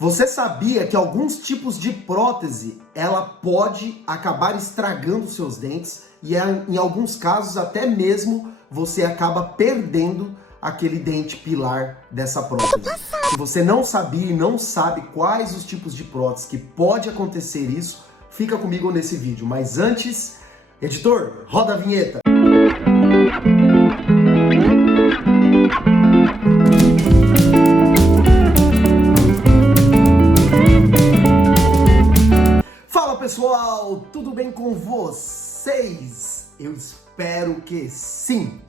Você sabia que alguns tipos de prótese, ela pode acabar estragando seus dentes e em alguns casos até mesmo você acaba perdendo aquele dente pilar dessa prótese. Se você não sabia e não sabe quais os tipos de prótese que pode acontecer isso, fica comigo nesse vídeo. Mas antes, editor, roda a vinheta! Fala pessoal, tudo bem com vocês? Eu espero que sim!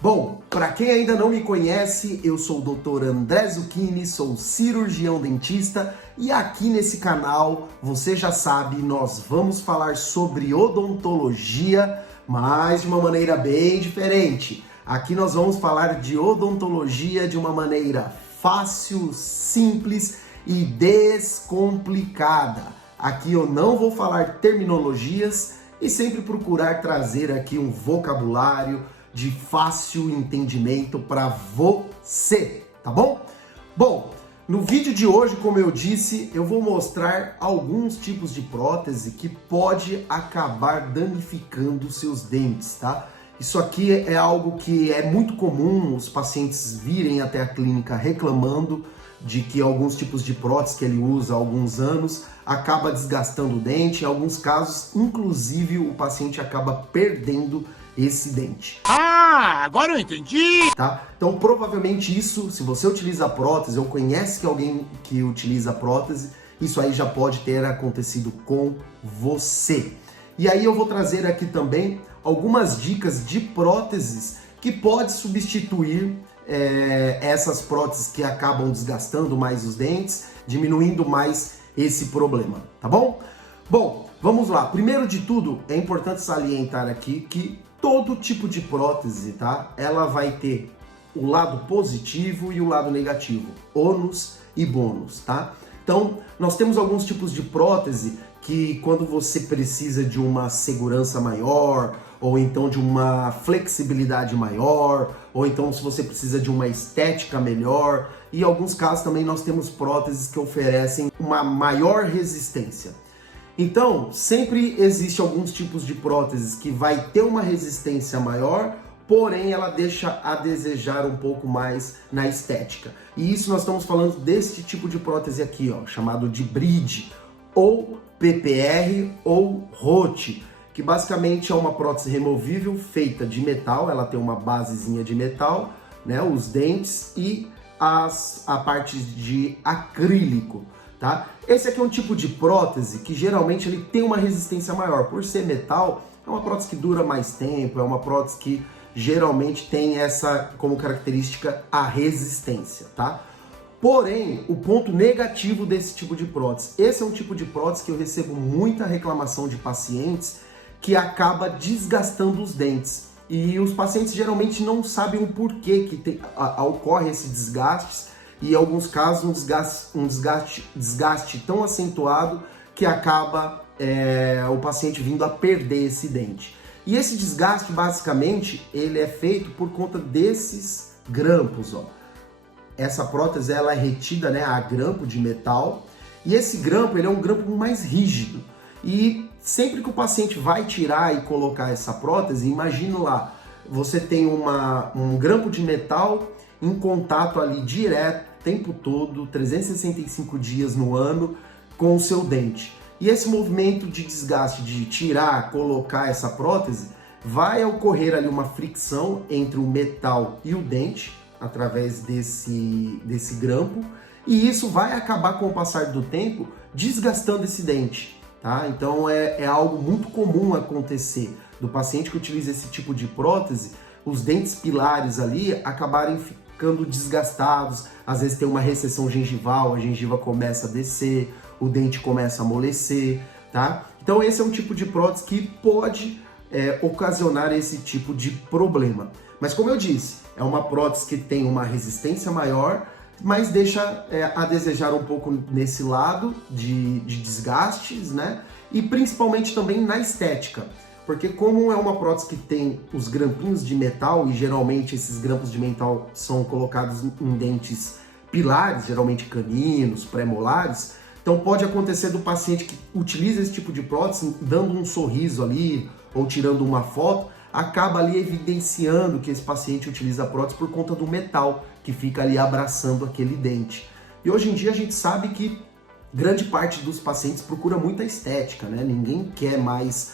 Bom, para quem ainda não me conhece, eu sou o Dr. André Zucchini, sou cirurgião dentista e aqui nesse canal, você já sabe, nós vamos falar sobre odontologia, mas de uma maneira bem diferente. Aqui nós vamos falar de odontologia de uma maneira fácil, simples e descomplicada. Aqui eu não vou falar terminologias e sempre procurar trazer aqui um vocabulário de fácil entendimento para você, tá bom? Bom, no vídeo de hoje, como eu disse, eu vou mostrar alguns tipos de prótese que pode acabar danificando seus dentes, tá? Isso aqui é algo que é muito comum os pacientes virem até a clínica reclamando de que alguns tipos de prótese que ele usa há alguns anos acaba desgastando o dente, em alguns casos, inclusive, o paciente acaba perdendo esse dente. Ah, agora eu entendi! Tá? Então, provavelmente isso, se você utiliza prótese ou conhece alguém que utiliza prótese, isso aí já pode ter acontecido com você. E aí eu vou trazer aqui também algumas dicas de próteses que pode substituir essas próteses que acabam desgastando mais os dentes, diminuindo mais esse problema, tá bom? Bom, vamos lá. Primeiro de tudo, é importante salientar aqui que todo tipo de prótese, tá? Ela vai ter o lado positivo e o lado negativo, ônus e bônus, tá? Então, nós temos alguns tipos de prótese que quando você precisa de uma segurança maior, ou então de uma flexibilidade maior, ou então se você precisa de uma estética melhor, e em alguns casos também nós temos próteses que oferecem uma maior resistência. Então, sempre existe alguns tipos de próteses que vai ter uma resistência maior, porém ela deixa a desejar um pouco mais na estética. E isso nós estamos falando desse tipo de prótese aqui, ó, chamado de bridge, ou PPR, ou ROT, que basicamente é uma prótese removível feita de metal, ela tem uma basezinha de metal, né, os dentes e a parte de acrílico. Tá? Esse aqui é um tipo de prótese que geralmente ele tem uma resistência maior. Por ser metal, é uma prótese que dura mais tempo, é uma prótese que geralmente tem essa como característica a resistência, tá? Porém, o ponto negativo desse tipo de prótese, esse é um tipo de prótese que eu recebo muita reclamação de pacientes que acaba desgastando os dentes. E os pacientes geralmente não sabem o porquê que ocorre esse desgaste, e em alguns casos um desgaste tão acentuado que acaba o paciente vindo a perder esse dente. E esse desgaste, basicamente, ele é feito por conta desses grampos, ó. Essa prótese ela é retida, né, a grampo de metal, e esse grampo ele é um grampo mais rígido. E sempre que o paciente vai tirar e colocar essa prótese, imagina lá, você tem um grampo de metal em contato ali direto, o tempo todo, 365 dias no ano, com o seu dente. E esse movimento de desgaste de tirar, colocar essa prótese, vai ocorrer ali uma fricção entre o metal e o dente, através desse grampo, e isso vai acabar com o passar do tempo desgastando esse dente, tá? Então é algo muito comum acontecer do paciente que utiliza esse tipo de prótese, os dentes pilares ali acabarem ficando desgastados, às vezes tem uma recessão gengival, a gengiva começa a descer, o dente começa a amolecer, tá? Então esse é um tipo de prótese que pode ocasionar esse tipo de problema. Mas como eu disse, é uma prótese que tem uma resistência maior, mas deixa a desejar um pouco nesse lado de desgastes, né? E principalmente também na estética. Porque como é uma prótese que tem os grampinhos de metal, e geralmente esses grampos de metal são colocados em dentes pilares, geralmente caninos, pré-molares. Então pode acontecer do paciente que utiliza esse tipo de prótese, dando um sorriso ali ou tirando uma foto, acaba ali evidenciando que esse paciente utiliza a prótese por conta do metal que fica ali abraçando aquele dente. E hoje em dia a gente sabe que grande parte dos pacientes procura muita estética, né? Ninguém quer mais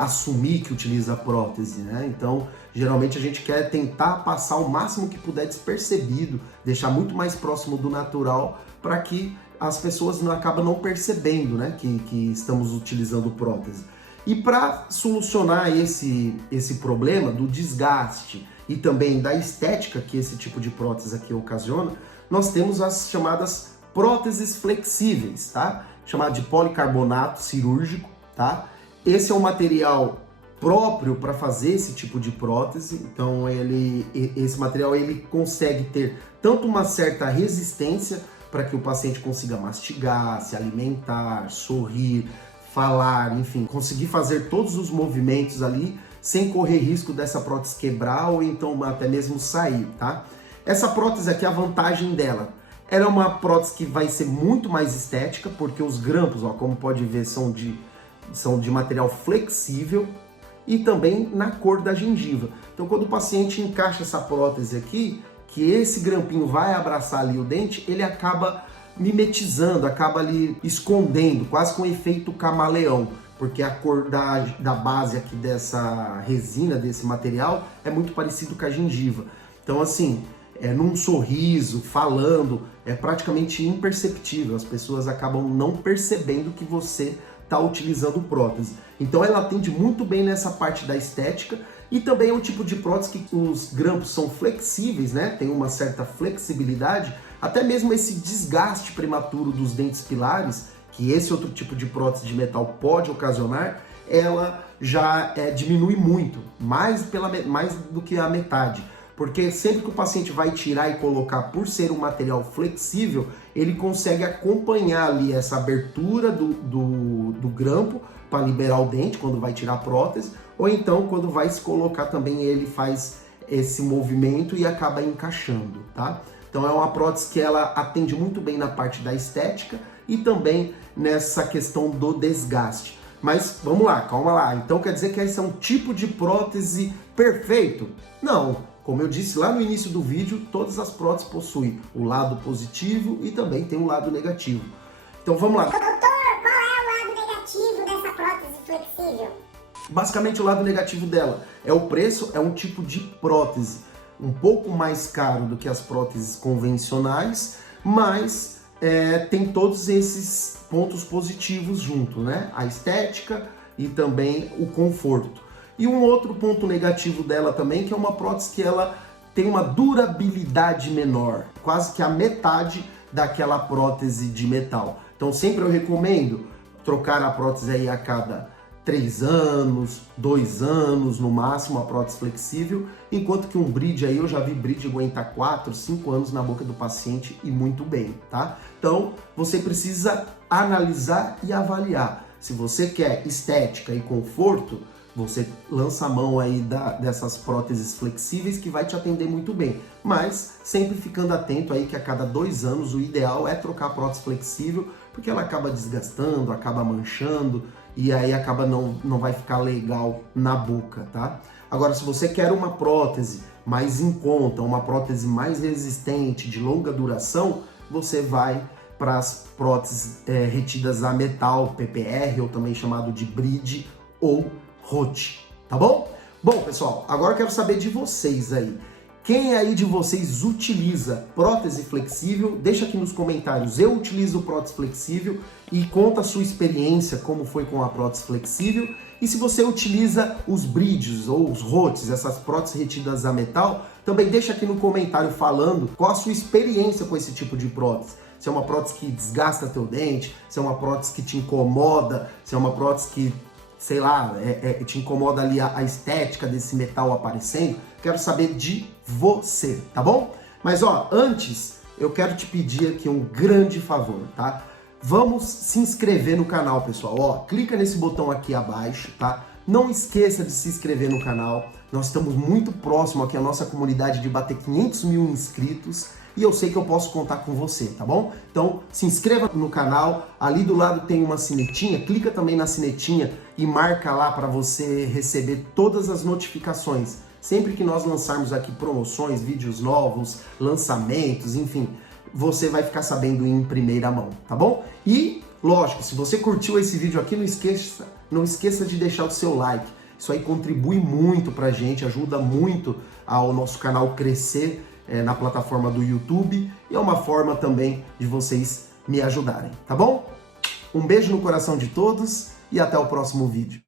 assumir que utiliza prótese, né? Então, geralmente a gente quer tentar passar o máximo que puder despercebido, deixar muito mais próximo do natural, para que as pessoas acabam não percebendo, né, que estamos utilizando prótese. E para solucionar esse problema do desgaste e também da estética que esse tipo de prótese aqui ocasiona, nós temos as chamadas próteses flexíveis, tá? Chamado de policarbonato cirúrgico, tá? Esse é um material próprio para fazer esse tipo de prótese, então esse material ele consegue ter tanto uma certa resistência para que o paciente consiga mastigar, se alimentar, sorrir, falar, enfim, conseguir fazer todos os movimentos ali sem correr risco dessa prótese quebrar ou então até mesmo sair, tá? Essa prótese aqui, a vantagem dela, ela é uma prótese que vai ser muito mais estética, porque os grampos, ó, como pode ver, são de material flexível e também na cor da gengiva. Então quando o paciente encaixa essa prótese aqui, que esse grampinho vai abraçar ali o dente, ele acaba mimetizando, acaba ali escondendo, quase com efeito camaleão, porque a cor da base aqui dessa resina, desse material, é muito parecido com a gengiva. Então assim, num sorriso, falando, é praticamente imperceptível, as pessoas acabam não percebendo que você está utilizando prótese. Então ela atende muito bem nessa parte da estética e também é um tipo de prótese que os grampos são flexíveis, né? Tem uma certa flexibilidade, até mesmo esse desgaste prematuro dos dentes pilares, que esse outro tipo de prótese de metal pode ocasionar, ela já diminui muito, mais do que a metade. Porque sempre que o paciente vai tirar e colocar, por ser um material flexível, ele consegue acompanhar ali essa abertura do grampo para liberar o dente quando vai tirar a prótese, ou então quando vai se colocar também ele faz esse movimento e acaba encaixando, tá? Então é uma prótese que ela atende muito bem na parte da estética e também nessa questão do desgaste. Mas vamos lá, calma lá. Então quer dizer que esse é um tipo de prótese perfeito? Não. Como eu disse lá no início do vídeo, todas as próteses possuem o lado positivo e também tem um lado negativo. Então vamos lá. Doutor, qual é o lado negativo dessa prótese flexível? Basicamente o lado negativo dela é o preço, é um tipo de prótese um pouco mais caro do que as próteses convencionais, mas tem todos esses pontos positivos junto, né? A estética e também o conforto. E um outro ponto negativo dela também, que é uma prótese que ela tem uma durabilidade menor, quase que a metade daquela prótese de metal. Então sempre eu recomendo trocar a prótese aí a cada 3 anos, 2 anos no máximo, a prótese flexível, enquanto que um bridge aí, eu já vi bridge aguentar 4, 5 anos na boca do paciente e muito bem, tá? Então você precisa analisar e avaliar. Se você quer estética e conforto, você lança a mão aí dessas próteses flexíveis que vai te atender muito bem. Mas sempre ficando atento aí que a cada 2 anos o ideal é trocar a prótese flexível, porque ela acaba desgastando, acaba manchando e aí acaba não vai ficar legal na boca, tá? Agora, se você quer uma prótese mais em conta, uma prótese mais resistente, de longa duração, você vai para as próteses retidas a metal, PPR, ou também chamado de bridge ou Rote, tá bom? Bom, pessoal, agora eu quero saber de vocês aí. Quem aí de vocês utiliza prótese flexível? Deixa aqui nos comentários. Eu utilizo prótese flexível e conta a sua experiência, como foi com a prótese flexível. E se você utiliza os bridges ou os rotes, essas próteses retidas a metal, também deixa aqui no comentário falando qual a sua experiência com esse tipo de prótese. Se é uma prótese que desgasta teu dente, se é uma prótese que te incomoda, se é uma prótese que, sei lá, te incomoda ali a estética desse metal aparecendo. Quero saber de você, tá bom? Mas ó, antes eu quero te pedir aqui um grande favor, tá? Vamos se inscrever no canal, pessoal. Ó, clica nesse botão aqui abaixo, tá? Não esqueça de se inscrever no canal. Nós estamos muito próximo aqui à nossa comunidade de bater 500 mil inscritos. e eu sei que eu posso contar com você, tá bom? Então se inscreva no canal, ali do lado tem uma sinetinha, clica também na sinetinha e marca lá para você receber todas as notificações. Sempre que nós lançarmos aqui promoções, vídeos novos, lançamentos, enfim, você vai ficar sabendo em primeira mão, tá bom? E, lógico, se você curtiu esse vídeo aqui, não esqueça de deixar o seu like. Isso aí contribui muito pra gente, ajuda muito ao nosso canal crescer na plataforma do YouTube e é uma forma também de vocês me ajudarem, tá bom? Um beijo no coração de todos e até o próximo vídeo.